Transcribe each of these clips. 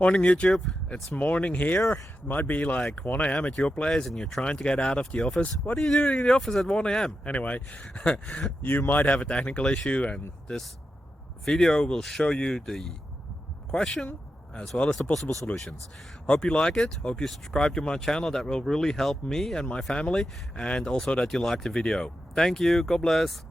Morning YouTube, it's morning here. It might be like 1 a.m. at your place and you're trying to get out of the office. What are you doing in the office at 1 a.m.? Anyway, you might have a technical issue and this video will show you the question as well as the possible solutions. Hope you like it, hope you subscribe to my channel. That will really help me and my family, and also that you like the video. Thank you, God bless.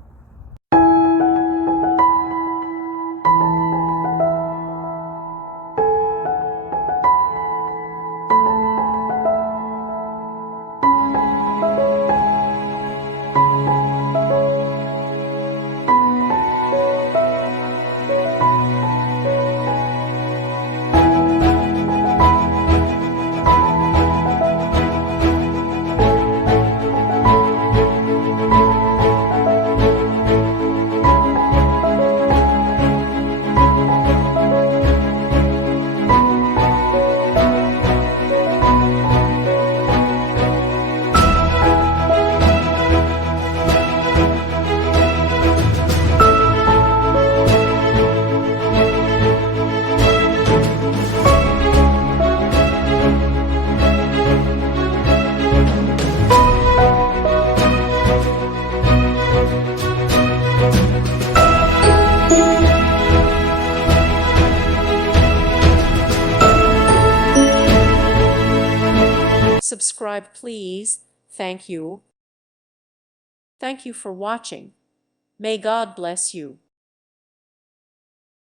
Subscribe, please. Thank you. Thank you for watching. May God bless you.